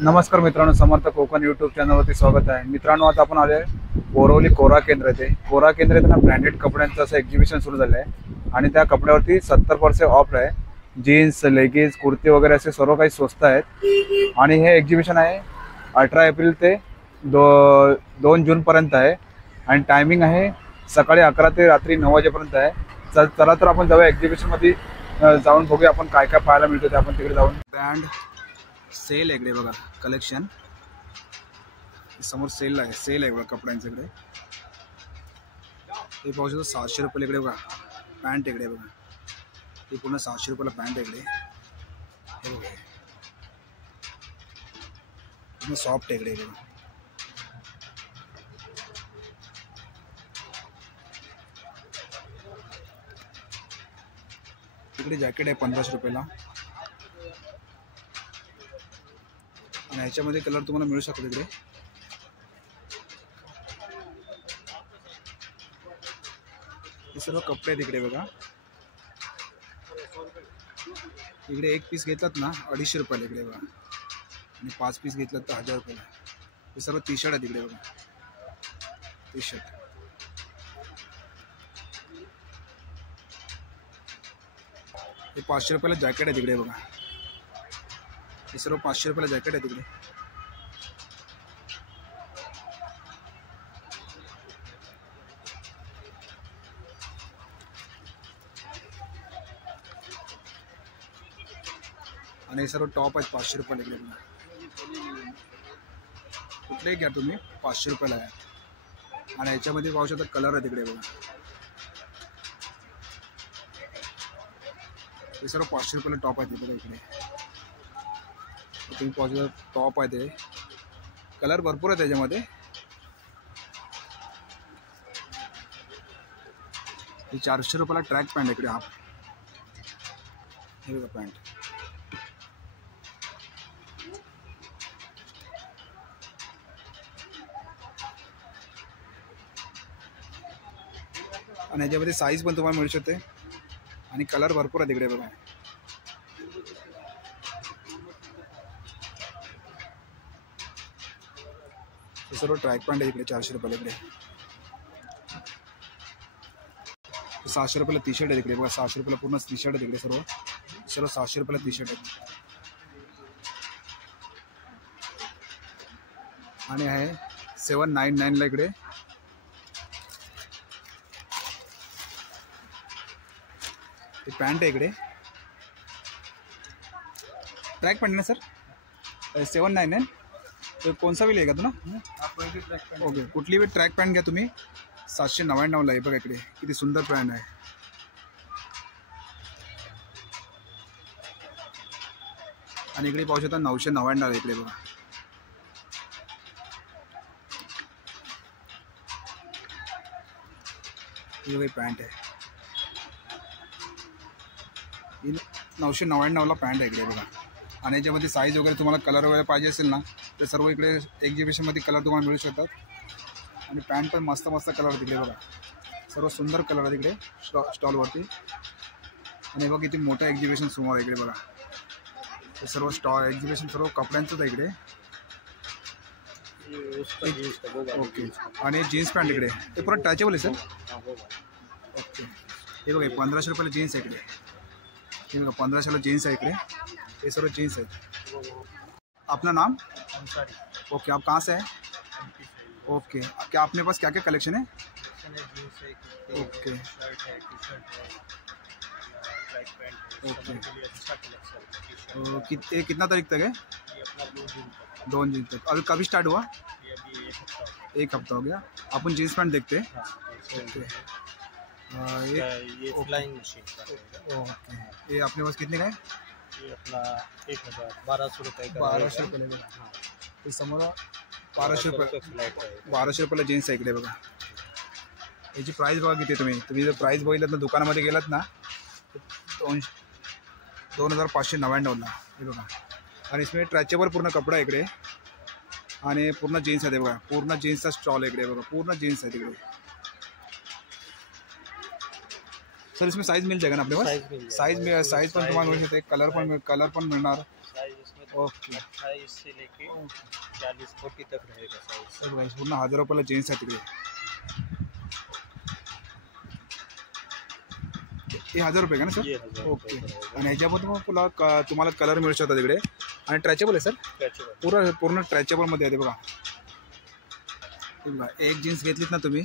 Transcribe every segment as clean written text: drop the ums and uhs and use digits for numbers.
नमस्कार मित्रांनो, समर्थ कोकण यूट्यूब चॅनलवरती स्वागत आहे. मित्रांनो, आता आपण आले बोरवली कोरा केंद्र येथे. कोरा केंद्र येथे ना ब्रँडेड कपड्यांचं असं एक्झिबिशन सुरू झालं आहे आणि त्या कपड्यावरती 70% ऑफ आहे. जीन्स, लेगिन्स, कुर्ती वगैरे असे सर्व काही स्वस्त आहेत आणि हे एक्झिबिशन आहे 18 एप्रिल ते 2 जूनपर्यंत आहे आणि टायमिंग आहे सकाळी 11 ते रात्री 9 वाजेपर्यंत आहे. चला तर आपण जाऊया एक्झिबिशनमध्ये, जाऊन बघूया आपण काय काय पाहायला मिळतं ते. आपण तिकडे जाऊन ब्रँड सेल आहे इकडे बघा, कलेक्शन समोर सेल आहे बघा कपड्यांच्याकडे. हे पाहू शकतो 700 रुपये इकडे बघा. पॅन्ट इकडे बघा, हे पूर्ण 700 रुपयाला पॅन्ट इकडे. हे बघा पूर्ण सॉफ्ट इकडे बघा. इकडे जॅकेट आहे 1500 रुपयाला आणि ह्याच्यामध्ये कलर तुम्हाला मिळू शकतो. इकडे हे सर्व कपडे आहेत इकडे बघा. इकडे एक पीस घेतलात ना 250 रुपयाला इकडे बघा आणि 5 पीस घेतलात तर 1000 रुपयाला. हे सर्व टी शर्ट आहेत इकडे बघा. टी शर्ट हे 500 रुपयाला जॅकेट आहे तिकडे बघा. हे सर्व 500 रुपयाला जॅकेट आहे तिकडे. आणि हे सर्व टॉप आहेत 500 रुपयाला इकडे बघा. कुठलेही घ्या तुम्ही 500 रुपयाला आहे आणि ह्याच्यामध्ये पाहू शकता कलर आहे तिकडे बघा. हे सर्व 500 रुपयाला टॉप आहे तिकडे. इकडे तुम्ही पाहू शकता टॉप आहे, ते कलर भरपूर आहे त्याच्यामध्ये. हे 400 रुपयाला ट्रॅक पॅन्ट इकडे हाफ. हे बघा पॅन्ट. आणि ह्याच्यामध्ये साईज पण तुम्हाला मिळू शकते आणि कलर भरपूर आहे तिकडे बघा. हे सर्व ट्रॅक पॅन्ट आहे इकडे 400 रुपयाला इकडे. 700 रुपयाला टी शर्ट आहे तिकडे बघा. 700 रुपयाला पूर्ण टी शर्ट आहे तिकडे. सर्व 700 रुपयाला टी शर्ट आहे आणि आहे 799 ला इकडे. पॅन्ट आहे इकडे, ट्रॅक पॅन्ट ना सर. 799 तो कौन सा भी लेगा तू ना. ओके, कुठली भी ट्रॅक पॅन्ट घ्या तुम्ही 799ला आहे बघा. इकडे किती सुंदर पॅन्ट आहे. आणि इकडे पाहू शकता 999 आहे इकडे बघा. ही पॅन्ट आहे 999ला पॅन्ट आहे इकडे बघा. आणि याच्यामध्ये साईज वगैरे तुम्हाला कलर वगैरे पाहिजे असेल ना तर सर्व इकडे एक्झिबिशनमध्ये कलर तुम्हाला मिळू शकतात. आणि पॅन्ट पण मस्त मस्त कलर तिकडे बघा. सर्व सुंदर कलर आहे तिकडे स्टॉलवरती. आणि बघा किती मोठं एक्झिबिशन समोर आहे इकडे बघा. हे सर्व एक्झिबिशन सर्व कपड्यांचंच आहे इकडे. ओके, आणि जीन्स पॅन्ट इकडे ते पूरा टचेबल आहे सर. ओके, हे बघा 1500 रुपयाला जीन्स आहे इकडे. हे बघा 1500ला जीन्स है इकडे. ये सर्व जीन्स है. अपना नाम? ओके, आप कहाँ से हैं? ओके, क्या अपने पास क्या क्या कलेक्शन है? ओके ओके, कितना तारीख तक है? 2 जून तक. अभी कभी स्टार्ट हुआ? 1 हफ्ता हो गया. अपन जीन्स पैंट देखते हैं. ओके, ये फ्लाइंग मशीन का है। ओके, ये अपने पास कितने का है? ये अपना 1200 रुपये का 1200 रुपये लगेगा. ते समोर 1200 रुपये. फ्लॅट आहे. 1200 रुपयाला जीन्स आहे इकडे बघा. याची प्राईस बघा किती. तुम्ही जर प्राईस बघितलं ना दुकानामध्ये गेलात ना 2599ला. हे बघा. आणि इसमें ट्रॅचेबल पूर्ण कपडा आहे इकडे आणि पूर्ण जीन्स आहे बघा. पूर्ण जीन्सचा स्टॉल आहे इकडे बघा. पूर्ण जीन्स आहे तिकडे. सर इसमें साइज मिल जाएगा ना अपने पास? साइज पण तुम्हाला मिळू शकते. कलर पण मिळणार. साइज इसमें ओके 28 से लेके 40-40 तक रहेगा साइज। तर बघा पूर्ण 1000 रुपयाला जीन्स आहे तिकडे. हे 1000 रुपये का ना ये सर? 1000 ओके. रुपये का रहेगा। आणि ह्याच्यामध्ये मग तुम्हाला कलर मिळू शकतात तिकडे. आणि ट्रॅचेबल आहे सर? स्ट्रेचेबल पूर्ण ट्रॅचेबलमध्ये आहे ते बघा. हे बघा एक जीन्स घेतलीत ना तुम्ही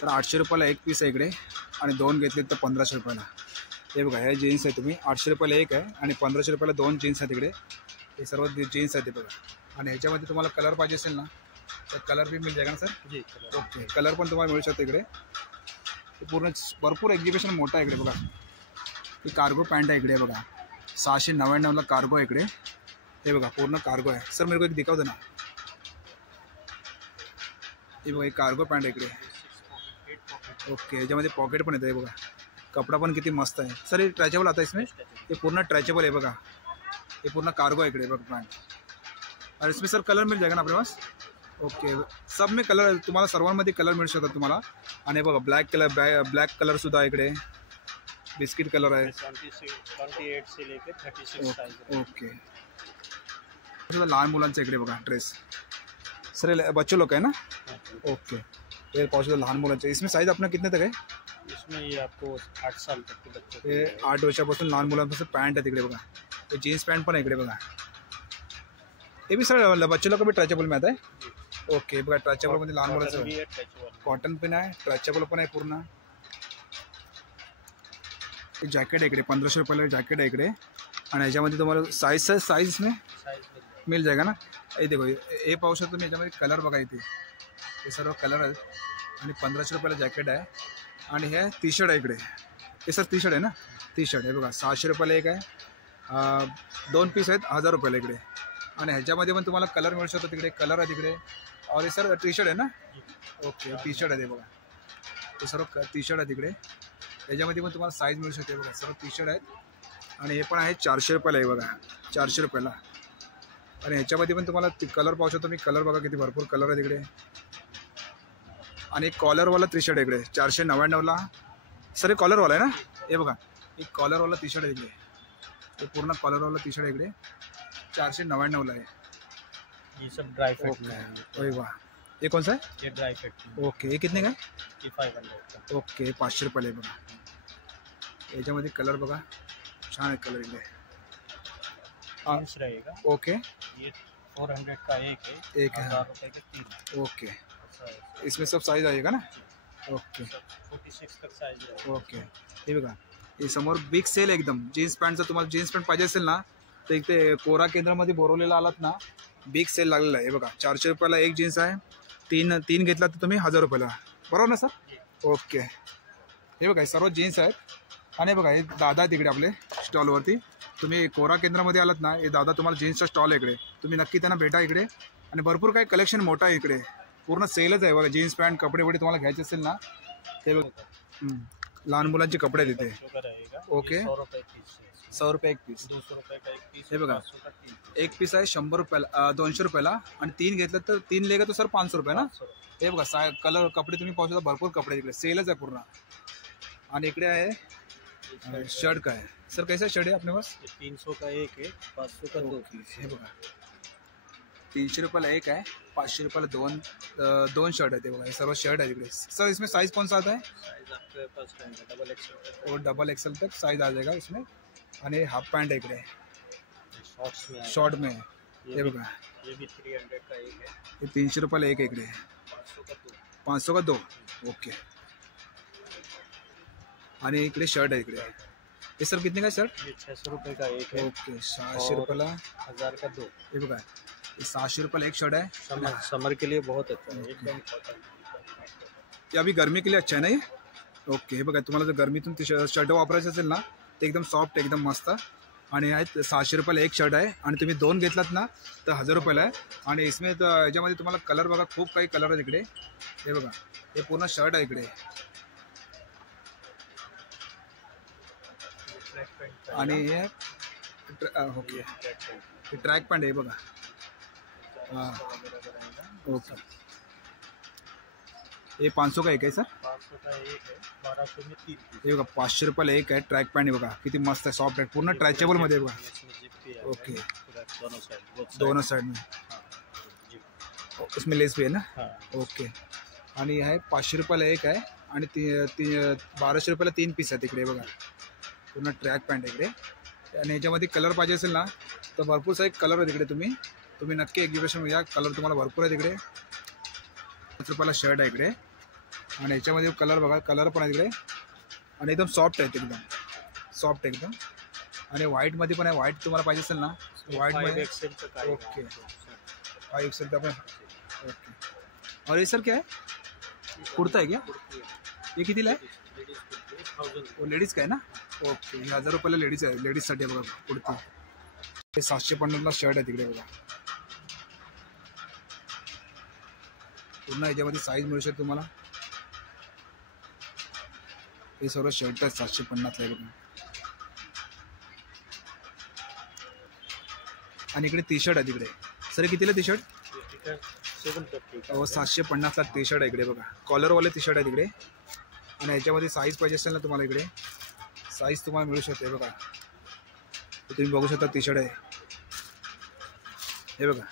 तर 800 रुपयाला एक पीस आहे इकडे आणि दोन घेतलीत तर 1500 रुपयाला. हे बघा हे जीन्स आहे तुम्ही 800 रुपयाला एक आहे आणि 1500 रुपयाला दोन जीन्स आहे तिकडे. हे सर्व जीन्स आहे ते बघा. आणि ह्याच्यामध्ये तुम्हाला कलर पाहिजे असेल ना तर कलर भी मिल जाएगा ना सर? जी ओके. कलर पण तुम्हाला मिळू शकतो इकडे. हे पूर्ण भरपूर एक्झिबिशन मोठं आहे इकडे बघा. ही कार्गो पॅन्ट आहे इकडे बघा 699ला कार्गो आहे इकडे. हे बघा पूर्ण कार्गो आहे. सर मेरे को एक दिखाव दे ना. हे बघा एक कार्गो पॅन्ट आहे इकडे. ओके. ह्याच्यामध्ये पॉकेट पण येतं आहे बघा. कपडा पण किती मस्त आहे सर. हे ट्रॅचेबल आता इसमें हे पूर्ण ट्रॅचेबल आहे बघा. हे पूर्ण कार्गो आहे इकडे बघा पॅन्ट. और इसमें सर कलर मिल जाएगा ना आपके पास? ओके. सब में कलर तुम्हाला सर्वांमध्ये कलर मिळू शकतात तुम्हाला. आणि बघा ब्लॅक कलर सुद्धा आहे इकडे. बिस्किट कलर आहे. 28 से लेके 36 साइज। ओके. लहान मुलांचं इकडे बघा ड्रेस. सर बच्चे लोग है ना? ओके. ये पाँच लहान मुलांचे. इसमें साइज अपना कितने तक है? इसमें ये आपको 8 साल तक के बच्चों हे 8 वर्षापासून लहान मुलांपासून पॅन्ट आहे तिकडे बघा. हे जीन्स पॅन्ट पण आहे इकडे बघा. हे भी सर बच्चे लोग भी ट्रॅचेबल में आता है? ओके. बघा ट्रॅचेबलमध्ये लहान मुलांचं कॉटन पण आहे ट्रॅचेबल पण आहे पूर्ण. जॅकेट आहे इकडे 1500 रुपयाला जॅकेट आहे इकडे. आणि ह्याच्यामध्ये तुम्हाला साईज में मिल जाएगा ना. हे देखो हे पाहू शकतो तुम्ही. याच्यामध्ये कलर बघा इथे हे सर्व कलर आहेत. आणि 1500 रुपयाला जॅकेट आहे. आणि हे टी शर्ट आहे इकडे. हे सर टी शर्ट आहे ना? टी शर्ट आहे बघा 600 रुपयाला एक आहे. 2 पीस आहेत 1000 रुपयाला इकडे. आणि ह्याच्यामध्ये पण तुम्हाला कलर मिळू शकतो तिकडे. कलर आहे तिकडे. और हे सर टी शर्ट आहे ना? ओके. टी शर्ट आहे ते बघा. हे सर्व टी शर्ट आहे तिकडे. याच्यामध्ये पण तुम्हाला साईज मिळू शकते बघा. सर्व टी शर्ट आहेत. आणि हे पण आहे 400 रुपयाला आहे बघा. 400 रुपयाला. आणि ह्याच्यामध्ये पण तुम्हाला कलर पाहू शकतो मी. कलर बघा किती भरपूर कलर आहे तिकडे. आणि एक कॉलरवाला टी शर्ट आहे इकडे 499ला. सर हे कॉलरवाला आहे ना? हे बघा एक कॉलरवाला टी शर्ट आहे इकडे. हे पूर्ण कॉलरवाला टी शर्ट आहे इकडे 499ला आहे. ये सब ड्राई फिट में है। ओके. वाह ये कौन सा है? ये ड्राई फिट में ओके. हे कितने का? ये 500 का। ओके. 500 रुपयाला आहे बघा. याच्यामध्ये कलर बघा छान आहे कलर इकडे. जीन्स रहेगा। ओके. ये 400 का एक है। एक है। 1000 रुपए के 3। ओके. ऐसा है। इसमें सब साइज आएगा ना? ओके. 46 तक साइज है। ओके. हे बघा हे समोर बिग सेल एकदम. जीन्स पॅन्टचा तुम्हाला जीन्स पॅन्ट पाहिजे असेल ना तर इथे कोरा केंद्रामध्ये बोरवलेला आलात ना बिग सेल लागलेला आहे. हे बघा 400 रुपयाला एक जीन्स आहे. तीन घेतला तर तुम्ही 1000 रुपयाला. बरोबर ना सर? ओके. हे बघा हे सर्व जीन्स आहेत. आणि बघा हे दादा आहे तिकडे आपले स्टॉलवरती. तुम्ही कोरा केंद्रामध्ये आलात ना हे दादा तुम्हाला जीन्सचा स्टॉल आहे इकडे. तुम्ही नक्की त्यांना भेटा इकडे. आणि भरपूर काही कलेक्शन मोठं आहे इकडे. पूर्ण सेलच आहे बघा. जीन्स पॅन्ट कपडे वगैरे तुम्हाला घ्यायचे असेल ना ते बघा. लहान मुलांचे कपडे तिथे. ओके. 100 रुपए पीस है। 100 रुपये एक पीस. 200 रुपए का एक पीस। हे बघा 500 का 3 पीस। एक पीस आहे 100 रुपयाला 200 रुपयाला. आणि 3 घेतलं तर 3 लेगा तो सर 500 रुपये ना. 500 रुपए। हे बघा कलर कपडे तुम्ही पाहू शकता. भरपूर कपडे इकडे सेलच आहे पूर्ण. आणि इकडे आहे शर्ट का आहे. सर कैसा शर्ट आहे आपल्या पास? ये 300 का एक है। 500 का 2 पीस। हे बघा 300 रुपयाला एक आहे. 500 रुपयाला दोन शर्ट आहे ते बघा. हे सर्व शर्ट आहे तिकडे. सर इसमें साइज कौन सा आता है? साइज आपके पास रहेगा डबल एक्सेल। और डबल एक्सल तक साइज आ जाएगा इसमें. आणि हाफ पॅन्ट आहे इकडे शॉर्ट्स में शॉर्ट में. हे बघा ये भी 300 का एक है। हे 300 रुपयाला एक आहे इकडे. 500 का 2। 500 का 2. ओके. आणि इकडे शर्ट आहे इकडे. हे सर कितने का शर्ट? ये 600 रुपए का एक है। ओके. 600 रुपयाला. 1000 का 2। हे बघा हे 600 रुपयाला एक शर्ट आहे. समर के लिए बहुत अच्छा है। एकदम कॉटन। हे अभी गर्मी के लिए अच्छा आहे ना हे? ओके. हे बघा तुम्हाला जर गर्मीतून शर्ट वापरायचं असेल ना ते एकदम सॉफ्ट एकदम मस्त. आणि आहेत 600 रुपयाला एक शर्ट आहे. आणि तुम्ही 2 घेतलात ना तर 1000 रुपयाला आहे. आणि इसमें याच्यामध्ये तुम्हाला कलर बघा खूप काही कलर आहेत इकडे. हे बघा हे पूर्ण शर्ट आहे इकडे. आणि हे ओके हे ट्रॅक पॅन्ट आहे बघा. हां ओके. हे 500 का एक आहे सर? 500 का एक है। 1200 में 3 पीस। हे बघा 500 रुपयाला एक आहे. ट्रॅक पॅन्ट आहे बघा किती मस्त आहे सॉफ्ट आहे पूर्ण ट्रॅचेबलमध्ये बघा. इसमें जिप भी है। ओके. पूरा दोनों साइड दोनों साइड में उसमें लेस भी आहे ना. हाँ ओके. आणि आहे 500 रुपयाला एक आहे आणि 1200 रुपयाला 3 पीस आहेत इकडे बघा. पूर्ण ट्रॅक पॅन्ट इकडे. आणि याच्यामध्ये कलर पाहिजे असेल ना तर भरपूर सारे कलर आहेत इकडे. तुम्ही नक्की एक्झिबिशन या. कलर तुम्हाला भरपूर आहेत इकडे. 5 रुपयाला शर्ट आहे इकडे. आणि याच्यामध्ये कलर बघा, कलर पण आहे इकडे. आणि एकदम सॉफ्ट आहेत, एकदम सॉफ्ट एकदम. आणि व्हाईटमध्ये पण आहे. व्हाईट तुम्हाला पाहिजे असेल ना व्हाईटमध्ये. ओके 5 एक्सेल का. ओके. और ये सर क्या है? कुर्ता है क्या? ये कितीला आहे? वो लेडीज का आहे ना. ओके. 1000 रुपयाला लेडीज आहे. लेडीजसाठी आहे बघा कुर्ती. हे 750ला शर्ट आहे तिकडे बघा. पूर्ण याच्यामध्ये साईज मिळू शकते तुम्हाला. हे सर्व शर्ट आहे 750ला आहे बघा. आणि इकडे टी शर्ट आहे तिकडे. सर कितीला टी शर्ट? 750ला टी शर्ट आहे इकडे बघा. कॉलरवाले टी शर्ट आहे तिकडे. आणि याच्यामध्ये साईज पाहिजे असेल ना तुम्हाला इकडे साईज तुम्हाला मिळू शकते बघा. तुम्ही बघू शकता टी शर्ट आहे हे बघा.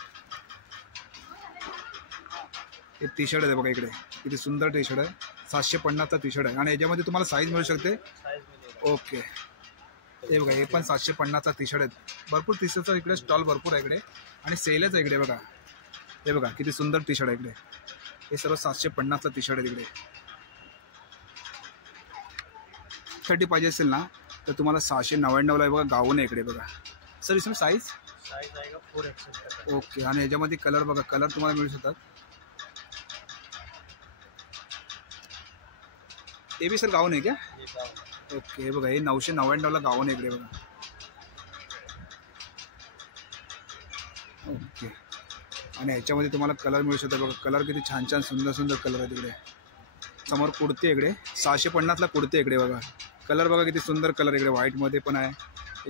हे टी शर्ट आहे बघा इकडे. किती सुंदर टी शर्ट आहे. 750चा टी शर्ट आहे. आणि याच्यामध्ये तुम्हाला साईज मिळू शकते. ओके. हे बघा हे पण 750चा टी शर्ट आहे. भरपूर टी शर्टचा इकडे स्टॉल भरपूर आहे इकडे. आणि सेलच आहे इकडे बघा. हे बघा किती सुंदर टी शर्ट आहे इकडे. हे सर्व 750ला टी शर्ट आहे तिकडे. साठी पाहिजे असेल ना तर तुम्हाला 699ला आहे बघा. गाऊन आहे इकडे बघा. सर इसमें साईज आएगा 4 एक्सेल. ओके. आणि याच्यामध्ये कलर बघा, कलर तुम्हाला मिळू शकतात. हे बी सर गाऊन आहे क्या? ओके. हे बघा हे 999ला गाऊन आहे इकडे बघा. ओके. आणि ह्याच्यामध्ये तुम्हाला कलर मिळू शकतात बघा. कलर किती छान छान सुंदर सुंदर कलर आहे तिकडे. समोर कुर्ती इकडे 650ला कुर्ती इकडे बघा. कलर बघा किती सुंदर कलर इकडे. व्हाईटमध्ये पण आहे,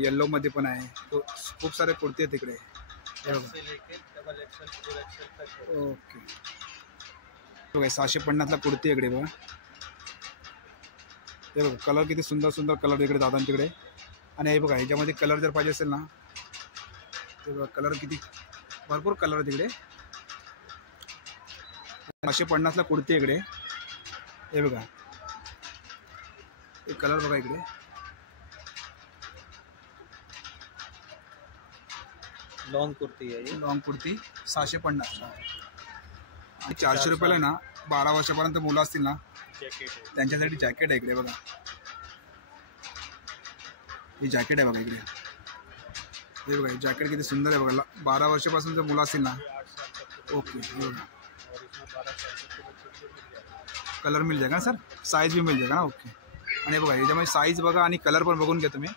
येल्लोमध्ये पण आहे. तो खूप सारे कुर्ती आहेत तिकडे. ओके. बघा 650ला कुर्ती इकडे बघा. हे बघा कलर किती सुंदर सुंदर कलर इकडे दादांच्याकडे. आणि हे बघा ह्याच्यामध्ये कलर जर पाहिजे असेल ना ते बघा कलर किती भरपूर कलर आहे तिकडे. 550ला कुर्ती इकडे. हे बघा हे कलर बघा इकडे. लॉन्ग कुर्ती है ये. लॉन्ग कुर्ती 650. आणि 400 रुपयाला ना 12 वर्षापर्यंत मुलं असतील ना जैकेट है. त्यांच्यासाठी जॅकेट आहे इकडे बघा. हे जॅकेट आहे बघा इकडे. हे बघा जॅकेट किती सुंदर आहे बघा. 12 वर्षापासून जर मुलं असतील ना. ओके. हे बघा कलर मिल जाएगा ना सर. साइज भी मिल जाएगा ना. ओके. आणि बघा याच्यामध्ये साईज बघा आणि कलर पण बघून घ्या तुम्ही.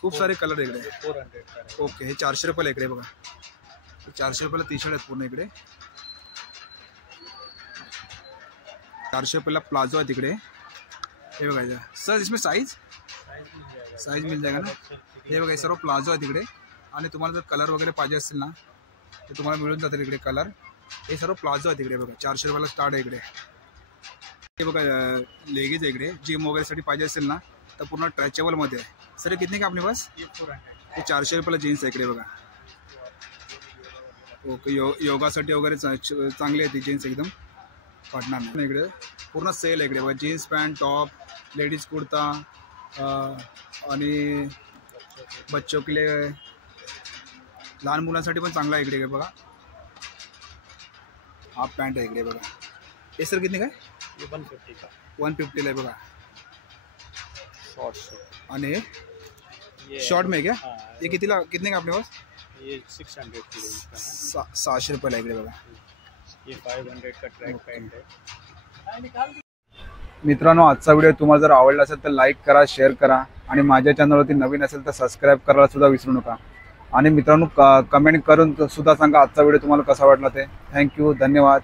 खूप सारे कलर इकडे. 400 का है. ओके. हे 400 रुपयाला इकडे बघा. 400 रुपयाला टी शर्ट आहेत पूर्ण इकडे. 400 रुपयाला प्लाझो आहे तिकडे. हे बघा सर इसमें साईज मिल जाएगा ना. हे बघा हे सर्व प्लाझो आहे तिकडे. आणि तुम्हाला जर कलर वगैरे पाहिजे असेल ना तर तुम्हाला मिळून जातील इकडे कलर. हे सर्व प्लाझो आहे तिकडे बघा. 400 रुपयाला स्टार्ट आहे इकडे. हे बघा लेगीज आहे इकडे. जिम वगैरेसाठी पाहिजे असेल ना तर पूर्ण ट्रॅचेबलमध्ये आहे. सर हे कितने का आपले पास? हे 400 रुपयाला जीन्स आहे इकडे बघा. ओके. योगासाठी वगैरे चांगली आहे ती जीन्स एकदम फाटणार नाही. इकडे पूर्ण सेल आहे इकडे बघा. Jeans pant, top, ladies kurta आणि बच्चों के लिए लहान मुलांसाठी पण चांगला आहे इकडे बघा. हाफ पॅन्ट आहे इकडे बघा. हे सर कितने काय? ये 150 का. 150ला आहे बघा. शॉर्ट. आणि ये शॉर्ट में क्या? हाँ, ये कितने का आपने पास? ये 600 की रेंज का है. 600 रुपयाला इकडे बघा. ये 500 का ट्रैक पैंट है. मित्रांनो आजचा व्हिडिओ तुम्हाला जर आवडला असेल तर लाईक करा, शेअर करा. आणि माझ्या चॅनलवरती नवीन असेल तर सबस्क्राईब करायला सुद्धा विसरू नका. आणि मित्रांनो कमेंट करून सुद्धा सांगा आजचा व्हिडिओ तुम्हाला कसा वाटला ते. थँक्यू. धन्यवाद.